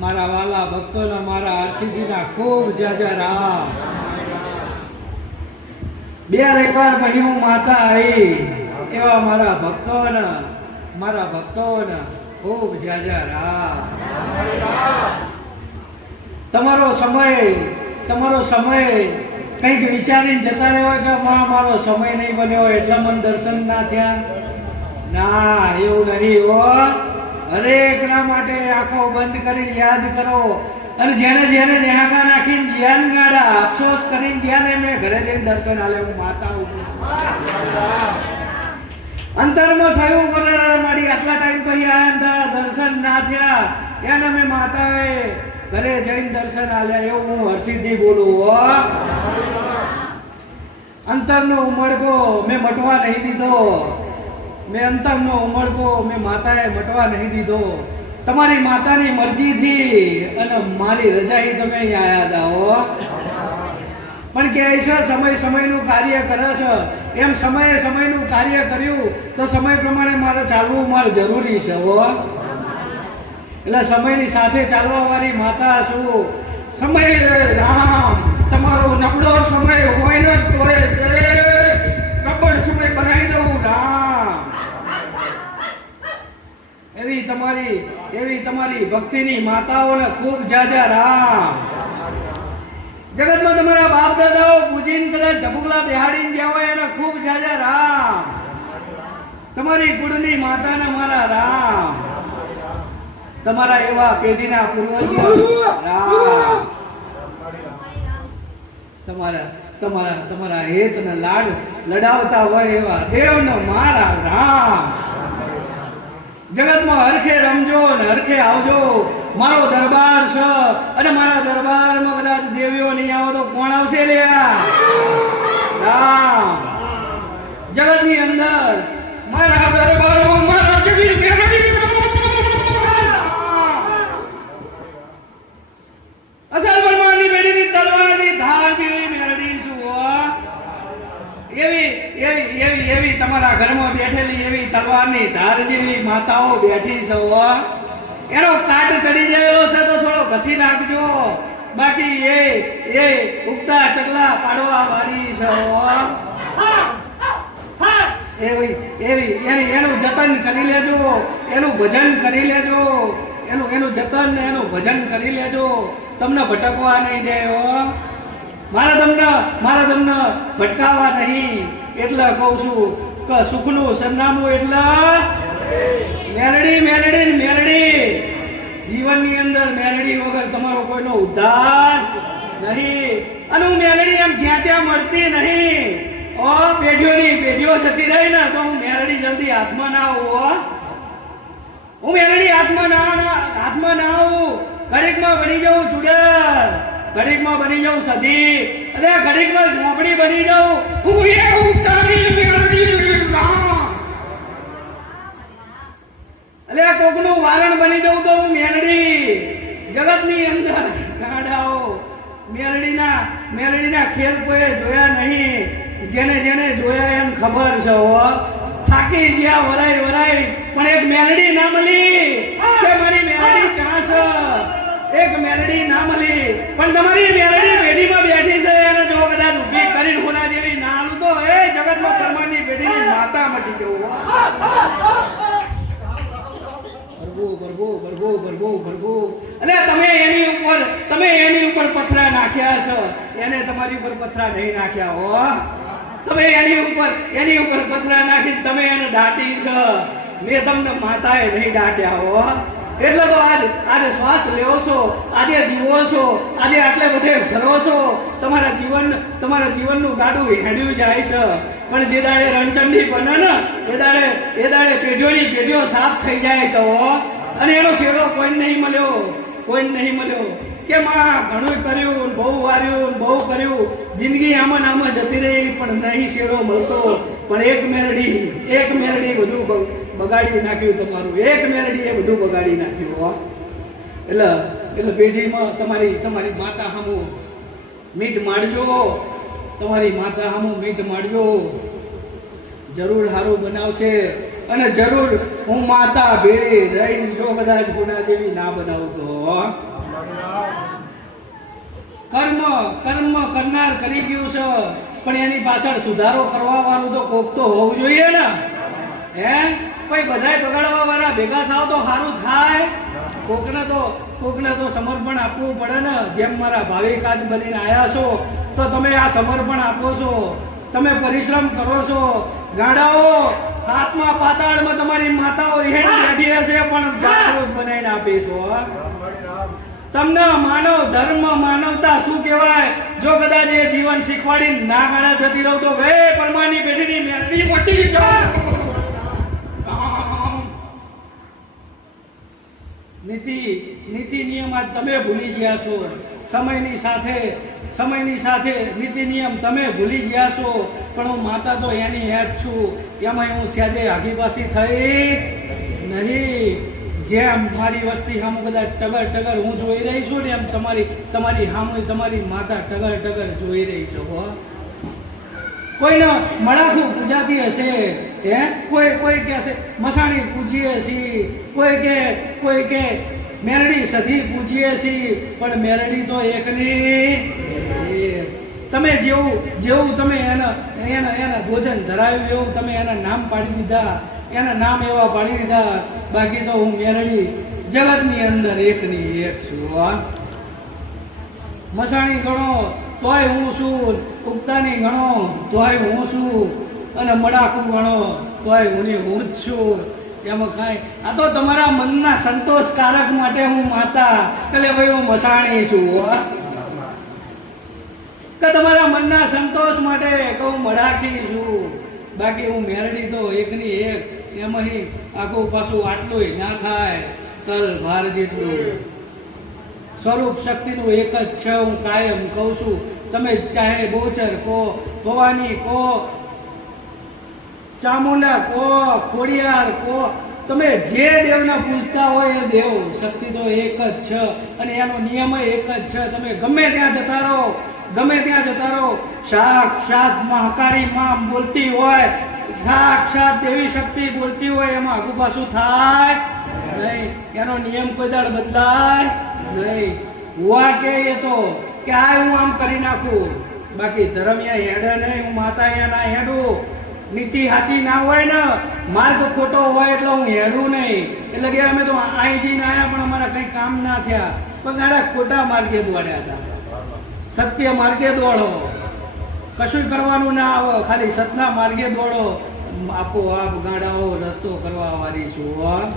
મારા વાલા ભક્તોના મારા આરસીજીના ખૂબ જાજા રામ. બે એકવાર મહિમો માતા આવી એવા મારા ભક્તોના મારા ભક્તોના ખૂબ જાજા રામ. તમારો સમય તમારો સમય કંઈક વિચારીને જતા રહ્યો હોય કે માં, મારો સમય નહીં બન્યો એટલા મને દર્શન ના થયા? ના, એવું નહીં હો. હરેકના માટે આંખો બંધ કરીને યાદ કરો. અને જેને જેને નેહાકા નાખીને જ્યાં ગાડા અફસોસ કરીને જ્યાં મેં ઘરે જઈને દર્શન આલે હું માતા ઉભું. અંતરમાં થયું કરે મારી આટલા ટાઈમ પછી આયા ને દર્શન ના થયા. એને મેં માતાએ ઘરે જઈને દર્શન આલ્યા એવું હું હર્ષિતથી બોલું, હો. અંતરનો ઉમળકો મેં મટવા નહીં દીધો. મેં અંતરનો ઉમળકો મેં માતાએ મટવા નહીં દીધો. તમારી માતાની મરજીથી અને મારી રજાઈ તમે અહીંયા આવ્યા હતા પણ કહે છે, સમય સમયનું કાર્ય કરે છે. એમ સમયે સમયનું કાર્ય કર્યું તો સમય પ્રમાણે મારે ચાલવું મારે જરૂરી છે હો. એટલે સમયની સાથે ચાલવા વાળી માતા શું સમય રામ. તમારો નબળો સમય હોય ને તોય સમય બનાવી દઉં. રામ. એવી તમારી એવી તમારી ભક્તિની માતાઓને ખૂબ જાજા રામ. જગતમાં તમારા બાપ દાદાઓ પૂજીને કદાચ ઢબુકલા બિહાડીને ગયા હોય એને ખૂબ જાજા રામ. તમારી કુળની માતાને મારા રામ. તમારા એવા પેઢીના પૂર્વજો રામ. તમારા તમારા તમારા હેતને લાડ લડાવતા હોય એવા દેવનો મારા રામ. જગતમાં હરખે રમજો ને હરખે આવજો. મારો દરબાર છે. અને મારા દરબારમાં કદાચ દેવીઓ નહીં આવો તો કોણ આવશે લ્યા? જગતની અંદર મારા દરબારમાં મારા દેવી અસલ બનવાની બેડીની તલવારની ધાર જેવી. એવી એવી એવી એવી તમારા ઘરમાં બેઠેલી એવી તલવારની ધાર જેવી માતાઓ બેઠી છે એનો કાટ ચડી ગયેલો છે તો થોડો ઘસી નાખજો. બાકી એ એ ઉગતા ચકલા પાડવા વાળી છે એવી એવી, એની, એનું જતન કરી લેજો. એનું ભજન કરી લેજો. એનું એનું જતન ને એનું ભજન કરી લેજો. તમને ભટકવા નહીં દે, હો. મારા તમને મારા તમને ભટકાવા નહીં. એટલે કહું છું કે સુખનું સરનામું એટલે મેલડી મેલડી મેલડી જીવનની અંદર મેલડી વગર તમારો કોઈનો ઉદ્ધાર નહીં. અને હું મેલડી એમ જ્યાં ત્યાં મળતી નહીં. ઓ, પેઢીઓની પેઢીઓ જતી રહી ને તો હું મેલડી જલ્દી હાથમાં ના આવું, હો. મેલડી હાથમાં ના હાથમાં ના આવું. ઘડીકમાં બની જાઉં ચુડેલ ઘડીકમાં બની જાઉં સધી. અરે ઘડીકમાં ઝોપડી બની જાઉં. હું એ ઉતારી ના કોકનું વારણ બની જાઉં તો હું મેલડી જગતની અંદર ગાડાઓ. મેલડીના મેલડીના ખેલ કોઈ જોયા નહીં. જેને જેને જોયા એમ ખબર છે હો. થાકી ગયા, વરાય વરાય. પણ એક મેલડી ના મળી મારી મેલડી ચાસ. એક મેલડી ના મળી પણ તમારી મેલડી પેઢીમાં બેઠી છે અને જો કદાચ ઊભી કરીને હોના જેવી નાનું તો એ જગતમાં પરમાની પેઢીની માતા મટી જવું એટલે તમે એની ઉપર, તમે એની ઉપર પથરા નાખ્યા છો. એને તમારી ઉપર પથરા નહીં નાખ્યા હો. તમે એની ઉપર એની ઉપર પથરા નાખી તમે એને દાટી છો. મેં તમને માતાએ નહીં દાટ્યા હો. એટલે તો આજ આજે શ્વાસ લેવો છો, આજે જીવો છો, આજે આટલે બધે ફરો છો, તમારા જીવન તમારા જીવનનું ગાડું હેડ્યું જાય છે. પણ જે દાડે રણચંડી બને ને, એ દાડે એ દાડે પેઢીઓની પેઢીઓ સાફ થઈ જાય છે અને એનો શેરો કોઈ નહીં મળ્યો કોઈ નહીં મળ્યો. કે માં ઘણું કર્યું, બહુ વાર્યું, બહુ કર્યું. જિંદગી આમાં આમાં જતી રહી, પણ નહીં શેરો મળતો. પણ એક મેરડી એક મેરડી બધું બગાડી નાખ્યું તમારું. એક મેરડીએ બધું બગાડી નાખ્યું, હો. એટલે એટલે પેઢીમાં તમારી તમારી માતા સામું મીટ માડજો તમારી માતા સામું મીટ માડજો જરૂર સારું બનાવશે. અને જરૂર હું માતા ભેળી રહીને જો કદાચ ગુના જેવી ના બનાવતો કર્મ કર્મ કરનાર કરી ગયું છે, પણ એની પાછળ સુધારો કરવા વાળું તો કોક તો હોવું જોઈએ ને. હે? કોઈ બધાય બગાડવા વાળા ભેગા થાવ તો સારું થાય. કોકને તો કોકને તો સમર્પણ આપવું પડે ને. જેમ મારા ભાવિક આજ બનીને આવ્યા છો તો તમે આ સમર્પણ આપો છો. તમે પરિશ્રમ કરો છો. ગાડાઓ હાથમાં પાતાળમાં તમારી માતાઓ બેઠી હશે પણ જાગૃત બનાવીને આપીશો હો. તમને માનવ ધર્મ માનવતા શું કહેવાય? જો કદાચ એ જીવન શીખવાડી ના ગાડા જતી રહું તો ગયે પરમાની પેઢીની મેલડી મોટી નીતિ નીતિ નિયમ આજ તમે ભૂલી ગયા છો. સમયની સાથે સમયની સાથે નીતિ નિયમ તમે ભૂલી ગયા છો. પણ હું માતા તો એની યાદ છું. એમાં હું સ્યાજે આગીપાસી થઈ નહીં. જેમ મારી વસ્તી સામે કદાચ ટગર ટગર હું જોઈ રહી છું ને એમ તમારી તમારી સામે તમારી માતા ટગર ટગર જોઈ રહી છો કોઈને મળાખું પૂજાતી હશે. હે? કોઈ કોઈ કહે મસાણી પૂજીએ છીએ. કોઈ કે કોઈ કે, મેરડી સધી પૂજીએ છીએ. પણ મેરડી તો એકની તમે જેવું જેવું તમે એના એના એના ભોજન ધરાવ્યું, એવું તમે એના નામ પાડી દીધા, એના નામ એવા પાડી દીધા, બાકી તો હું મેરડી જગતની અંદર એકની એક છું. મસાણી ગણો, તોય હું છું, ઉગતાની ગણો, તોય હું છું. અને મડાકું ગણો તોય હું હું જ છું. એમાં કાંઈ. આ તો તમારા મનના સંતોષકારક માટે હું માતા, એટલે ભાઈ હું મસાણી છું. કે તમારા મનના સંતોષ માટે કે હું મડાખી છું. બાકી હું મેરડી તો એકની એક. એમાંથી આખું પાછું આટલું ના થાય. તલ ભાર જેટલું. સ્વરૂપ શક્તિનું એક જ છે, હું કાયમ કહું છું. તમે ચાહે બોચર કહો, ભવાની કહો ચામુંડા કહો ખોડિયાર કહો તમે જે દેવને પૂજતા હોય એ દેવ. શક્તિ તો એક જ છે અને એનો નિયમ એક જ છે. તમે ગમે ત્યાં જતા રહો, ગમે ત્યાં જતા રહો, સાક્ષાત મહાકાળી માં બોલતી હોય, સાક્ષાત દેવી શક્તિ બોલતી હોય, એમાં આગુ પાછું થાય? નહીં. એનો નિયમ કોઈ દાડ બદલાય નહીં. હુવા કે એ તો કે આ હું આમ કરી નાખું? બાકી ધર્મ હેડે નહીં, હું માતા અહીંયા ના હેડું. નીતિ સાચી ના હોય ને, માર્ગ ખોટો હોય એટલે હું હેડું નહીં. એટલે કે અમે તો અહીં જઈને આવ્યા પણ અમારા કંઈ કામ ના થયા. પણ ગાડા ખોટા માર્ગે દોડ્યા હતા. સત્ય માર્ગે દોડો. કશું કરવાનું ના આવો. ખાલી સતના માર્ગે દોડો. આપો આપ ગાડાઓ, રસ્તો કરવા વાળી છું.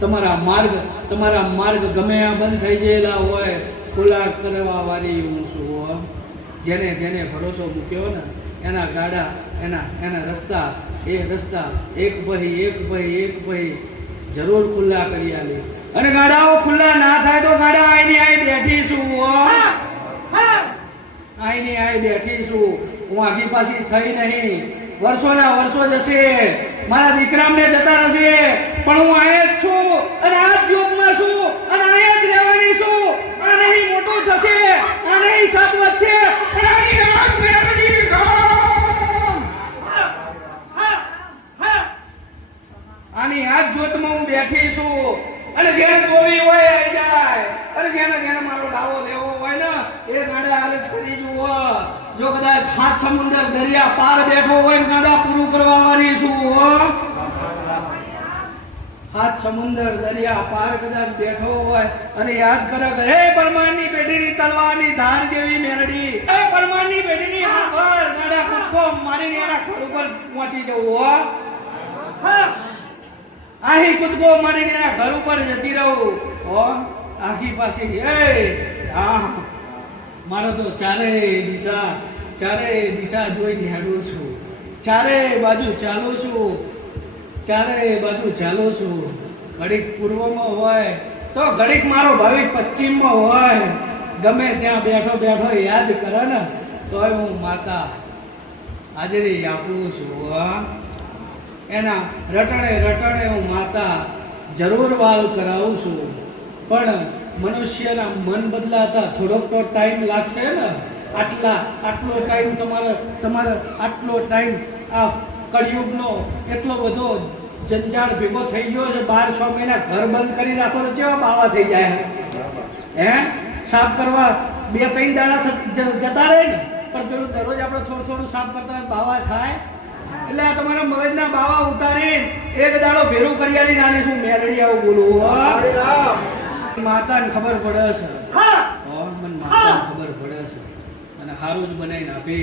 તમારા માર્ગ તમારા માર્ગ ગમે આ બંધ થઈ ગયેલા હોય, ખુલ્લા કરવા વાળી હું છું જેને જેને ભરોસો મૂક્યો ને એના ગાડા એના એના રસ્તા એ રસ્તા એક ભાઈ એક ભાઈ એક ભાઈ જરૂર ખુલ્લા કરી આલી. અને ગાડાઓ ખુલ્લા ના થાય તો ગાડા આઈની આઈ બેઠી છું આઈની આઈ બેઠી છું. હું આગી પાછી થઈ નહીં. વર્ષોના વર્ષો જશે. મારા દીકરામને જતા રહેશે. પણ હું આય જ છું અને આ જ જોગમાં છું અને આયા જ રહેવાની છું આ નહીં મોટું થશે આ નહીં સાતવત છે અને આની રાત મેળવી ગામ. આની આ જ જોતમાં હું બેઠી છું અને જેને જોવી હોય આવી જાય અને જેને જેને મારો લાવો લેવો હોય ને એ ગાડા હાલે જ કરી જુઓ જો કદાચ હાથ સમુદ્ર દરિયા પાર બેઠો હોય ને ગાડા પૂરું કરવા વાળી છું હો હાથ સમુદ્ર દરિયા પાર કદાચ બેઠો હોય અને યાદ કરે કે હે પરમાણની પેઢીની તલવારની ધાર જેવી મેરડી. એ પરમાણની પેઢીની હા. પર ગાડા કૂદકો મારીને એના ઘર ઉપર પહોંચી જવું હો. હા. કુદકો કૂદકો મારીને એના ઘર ઉપર જતી રહું. હો આખી પાસે એ હા. મારો તો ચારે દિશા ચારે દિશા જોઈ હેડું છું. ચારે બાજુ ચાલું છું. ચારે બાજુ ચાલું છું. ઘડીક પૂર્વમાં હોય તો ઘડીક મારો ભાવિક પશ્ચિમમાં હોય, ગમે ત્યાં બેઠો બેઠો યાદ કરે ને, તોય હું માતા હાજરી આપું છું એના રટણે રટણે હું માતા જરૂર વાલ કરાવું છું. પણ મનુષ્યના મન બદલાતા થોડોક તો ટાઈમ લાગશે ને. આટલા, આટલો ટાઈમ તમારે તમારે આટલો ટાઈમ આ કળિયુગનો એટલો બધો જંજાળ ભેગો થઈ ગયો છે બાર છ મહિના ઘર બંધ કરી રાખો તો કેવા બાવા થઈ જાય હે? સાફ કરવા બે ત્રણ દાડા જતા રહે ને? પણ પેલું દરરોજ આપણે થોડું થોડું સાફ કરતા બાવા થાય? એટલે આ તમારા મગજના બાવા ઉતારી એક દાડો ભેરું કરી આલી નાની શું મેલડી આવું બોલું માતાને ખબર પડે છે. મને માતાને ખબર પડે છે. અને સારું જ બનાવીને આપે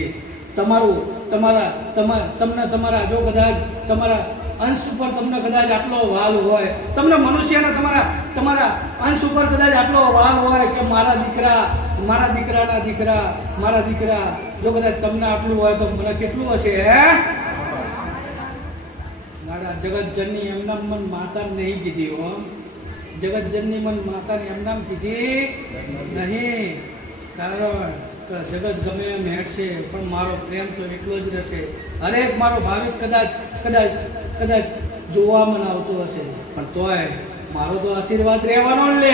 તમારું તમારા તમા તમને તમારા જો કદાચ તમારા અંશ ઉપર તમને કદાચ આટલો વાલ હોય. તમને મનુષ્યના તમારા તમારા અંશ ઉપર કદાચ આટલો વાલ હોય કે મારા દીકરા, મારા દીકરાના દીકરા, મારા દીકરા, જો કદાચ તમને આટલું હોય તો મને કેટલું હશે, હે? મારા જગતજનની એમના મન માતા નહીં કીધી, હો. જગતજનની મન માતાને એમનામ કીધી નહીં. કારણ કે જગત ગમે એમ હેઠશે પણ મારો પ્રેમ તો એટલો જ રહેશે. હરેક મારો ભાવિક કદાચ કદાચ કદાચ જોવા મને આવતો હશે. પણ તોય મારો તો આશીર્વાદ રહેવાનો જ લે.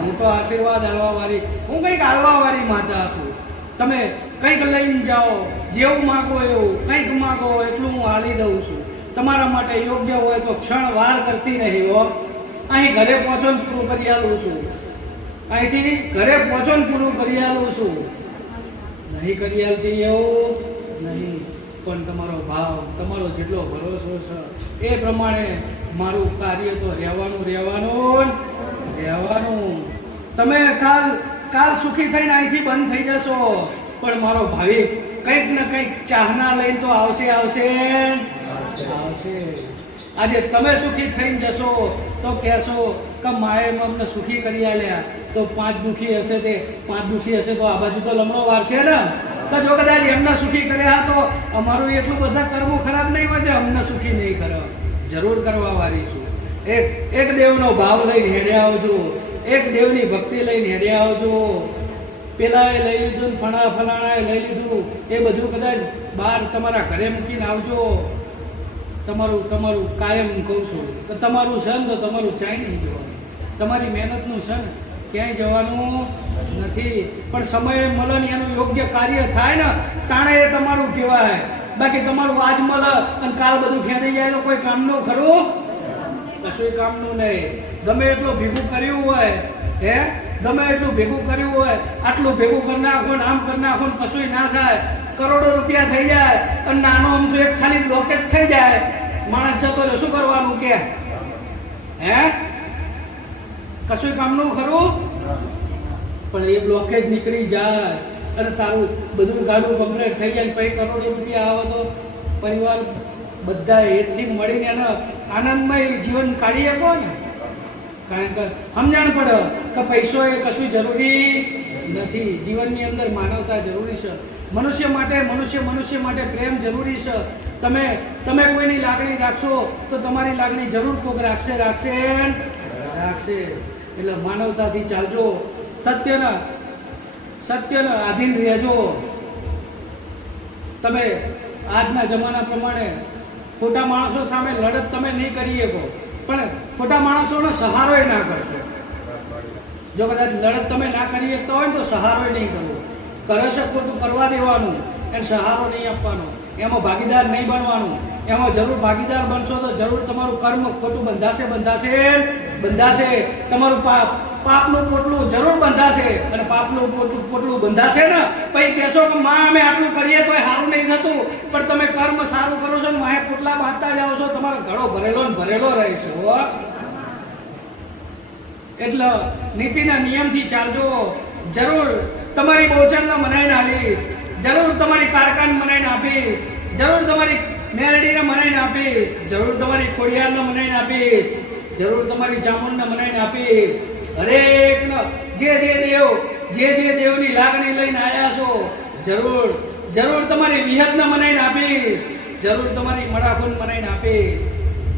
હું તો આશીર્વાદ આલવા વાળી હું કંઈક આલવા વાળી માતા છું. તમે કંઈક લઈને જાઓ, જેવું માગો એવું, કંઈક માગો એટલું હું હાલી દઉં છું. તમારા માટે યોગ્ય હોય તો ક્ષણ વાર કરતી નહીં હો. અહીં ઘરે પહોંચો ને પૂરું કરી આવું છું. અહીંથી ઘરે પહોંચો ને પૂરું કરી આવું છું. નહીં કરી આલતી એવું, નહીં. પણ તમારો ભાવ, તમારો જેટલો ભરોસો છે, એ પ્રમાણે મારું કાર્ય તો રહેવાનું રહેવાનું રહેવાનું. તમે કાલ કાલ સુખી થઈને અહીંથી બંધ થઈ જશો, પણ મારો ભાવિક કંઈક ને કંઈક ચાહના લઈને તો આવશે આવશે આવશે. આજે તમે સુખી થઈને જશો, તો કહેશો કે માએ અમને સુખી કરી આલ્યા. તો પાંચ દુખી હશે તે, પાંચ દુખી હશે તો આ બાજુ તો લમણો વારશે ને? જો કદાચ એમને સુખી કર્યા તો અમારું એટલું બધા કર્મો ખરાબ નહીં હોય અમને સુખી નહીં કરે. જરૂર કરવા વાળી છું. એક એક દેવનો ભાવ લઈને હેડે આવજો. એક દેવની ભક્તિ લઈને હેડે આવજો. પેલાએ લઈ લીધું ફણા ફલાણાએ લઈ લીધું. એ બધું કદાચ બહાર તમારા ઘરે મૂકીને આવજો. તમારું તમારું કાયમ કહું છું. તો તમારું છે ને તો તમારું ચાઈ નહીં જવાનું. તમારી મહેનતનું છે ને ક્યાંય જવાનું? નથી. પણ સમયે મલન એનું યોગ્ય કાર્ય થાય ને, તાણે એ તમારું કહેવાય. બાકી તમારું આજ મળે અને કાલ બધું ફેંદી જાય તો કોઈ કામનું ખરું. કશું કામનું નહીં. ગમે એટલું ભેગું કર્યું હોય, હે? ગમે એટલું ભેગું કર્યું હોય, આટલું ભેગું કરી નાખો ને આમ કરી નાખો ને કશું ના થાય. કરોડો રૂપિયા થઈ જાય અને નાનો આમ એક ખાલી બ્લોકેજ થઈ જાય. માણસ જતો રહે શું કરવાનું કે? હે? કશું કામનું ખરું? પણ એ બ્લોકેજ નીકળી જાય અને તારું બધું ગાડું કમ્પ્લીટ થઈ જાય પછી કરોડો રૂપિયા આવે તો પરિવાર બધા એથી મળીને એને આનંદમય જીવન કાઢી શકો ને? કારણ કે સમજણ પડે કે પૈસો એ કશું જરૂરી નથી. જીવનની અંદર માનવતા જરૂરી છે. મનુષ્ય માટે, મનુષ્ય મનુષ્ય માટે પ્રેમ જરૂરી છે. તમે તમે કોઈની લાગણી રાખશો તો તમારી લાગણી જરૂર કોક રાખશે રાખશે રાખશે. એટલે માનવતાથી ચાલજો. સત્યના સત્યના આધીન રહેજો તમે આજના જમાના પ્રમાણે ખોટા માણસો સામે લડત તમે નહીં કરી શકો, પણ ખોટા માણસોનો સહારો ના કરશો. જો કદાચ લડત તમે ના કરી શકતા હોય ને તો સહારો નહીં કરવો. કરે છે ખોટું કરવા દેવાનું, એને સહારો નહીં આપવાનો. એમાં ભાગીદાર નહીં બનવાનું. એમાં જરૂર ભાગીદાર બનશો તો જરૂર તમારું કર્મ ખોટું બંધાશે બંધાશે બંધાશે. તમારું પાપ પાપનું પોટલું જરૂર બંધાશે અને પાપનું પોટલું પોટલું બંધાશે ને પછી કહેશો કે માં, અમે આટલું કરીએ તો સારું નહીં થતું. પણ તમે કર્મ સારું કરો છો ને, માહે પોટલા બાંધતા જાઓ છો, તમારો ઘડો ભરેલો ને ભરેલો રહેશે એટલે નીતિના નિયમથી ચાલજો. જરૂર તમારી બોચનને મનાઈને આવીશ જરૂર તમારી કારકાન મનાઈને આપીશ. જરૂર તમારી મેરડીને મનાઈને આપીશ. જરૂર તમારી ખોડિયારને મનાઈને આપીશ. જરૂર તમારી જામુનને મનાઈને આપીશ. હરેકનો જે જે દેવ, જે જે દેવની લાગણી લઈને આવ્યા છો, જરૂર જરૂર તમારી વિહતને મનાઈને આપીશ. જરૂર તમારી મડાફૂન મનાઈને આપીશ.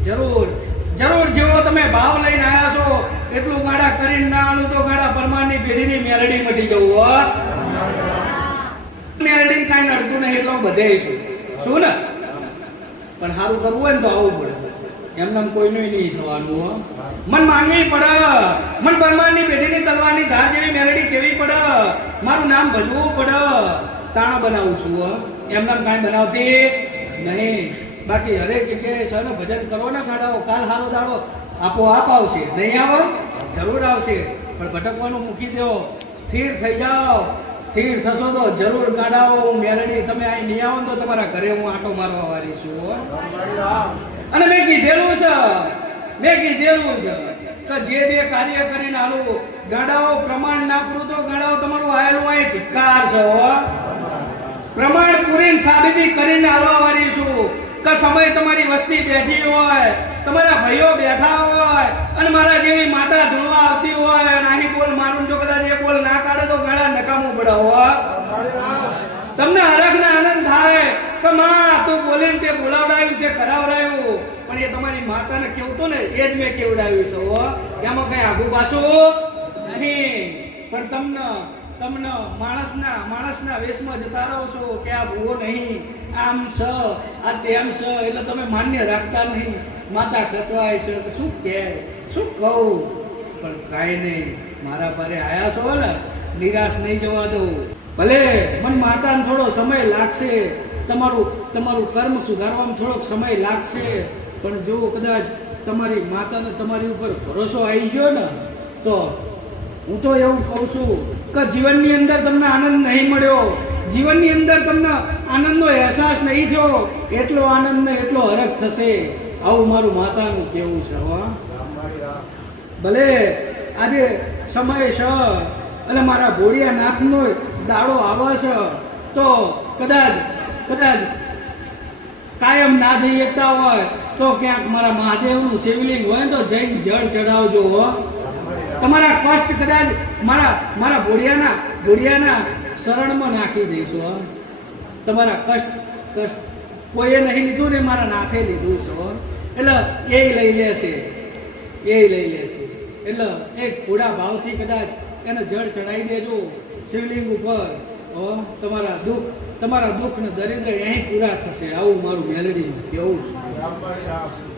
જરૂર જરૂર જેવો તમે ભાવ લઈને આવ્યા છો, એટલું ગાડા કરીને ના આલું તો ગાડા પરમારની પેઢીની મેલડી મટી જવું, હો. મેલડી કાંઈ નડતું નહીં, એટલો બધે છું. શું ને? પણ સારું કરવું હોય ને તો આવવું પડે. એમને કોઈનું નહીં થવાનું મન માનવી પડે. મન પરમારની પેઢીની તલવારની ધાર જેવી મેલડી કેવી પડે? મારું નામ ભજવું પડે. તાણા બનાવું છું, હો. એમને કાંઈ બનાવતી નહીં. બાકી હરેક જગ્યાએ સર ભજન કરો ને ગાડાઓ, કાલ હારો દાડો. આપો આપ આવશે. નહીં આવો? જરૂર આવશે. પણ ભટકવાનું મૂકી દો. સ્થિર થઈ જાઓ. સ્થિર થશો તો જરૂર કાઢાવો હું મેલડી, તમે અહીં નહીં આવો તો તમારા ઘરે હું આટો મારવા વાળી છું. અને મેં કીધેલું છે. મેં કીધેલું છે તો જે જે કાર્ય કરીને આલું ગાડાઓ પ્રમાણ ના પૂરું તો ગાડાઓ તમારું આયેલું અહીં ધિક્કાર છે પ્રમાણ પૂરીને સાબિતી કરીને આવવા વાળી છું કે સમય તમારી વસ્તી બેઠી હોય, તમારા ભાઈઓ બેઠા હોય અને મારા જેવી માતા ધૂણવા આવતી હોય અને અહીં બોલ મારું જો કદાચ એ બોલ ના કાઢે તો ગાડા નકામું પડે તમને હરખ ને આનંદ થાય કે માં, તું બોલે તે બોલાવડાયું, તે કરાવડાયું. પણ એ તમારી માતાને કેવું તો ને, એ જ મેં કેવડાવ્યું છે એમાં કઈ આગુ પાછું નહીં. પણ તમને તમને માણસના માણસના વેશમાં જતા રહો છો કે આ ભૂવો નહીં, આમ છ, આ તેમ છ, એટલે તમે માન્ય રાખતા નહીં. માતા ખચવાય છે શું કે શું કહું? પણ કાંઈ નહીં. મારા પરે આયા છો ને, નિરાશ નહીં જવા દઉં. ભલે મન માતાને થોડો સમય લાગશે, તમારું તમારું કર્મ સુધારવામાં થોડોક સમય લાગશે, પણ જો કદાચ તમારી માતાને તમારી ઉપર ભરોસો આવી ગયો ને, તો હું તો એવું કહું છું કે જીવનની અંદર તમને આનંદ નહીં મળ્યો. જીવનની અંદર તમને આનંદનો અહેસાસ નહીં થયો. એટલો આનંદ ને એટલો હરખ થશે. આવું મારું માતાનું કેવું છે, હો. ભલે આજે સમય છે, અને મારા ભોળિયા નાથનો દાડો આવે છે, તો કદાચ કદાચ કાયમ ના થઈ શકતા હોય, તો ક્યાંક મારા મહાદેવનું શિવલિંગ હોય તો જઈને જળ ચડાવજો હો. તમારા કષ્ટ કદાચ મારા મારા બોડિયાના બોડિયાના શરણમાં નાખી દઈશું હો. તમારા કષ્ટ કષ્ટ કોઈએ નહીં લીધું ને મારા નાથે લીધું છે એટલે એ લઈ લે છે, એ લઈ લે છે. એટલે એક પૂરા ભાવથી કદાચ એને જળ ચડાવી દેજો. શિવલિંગ ઉપર તમારા દુઃખ તમારા દુઃખ ને દરિદ્ર અહીં પૂરા થશે. આવું મારું મેલડી કેવું છે.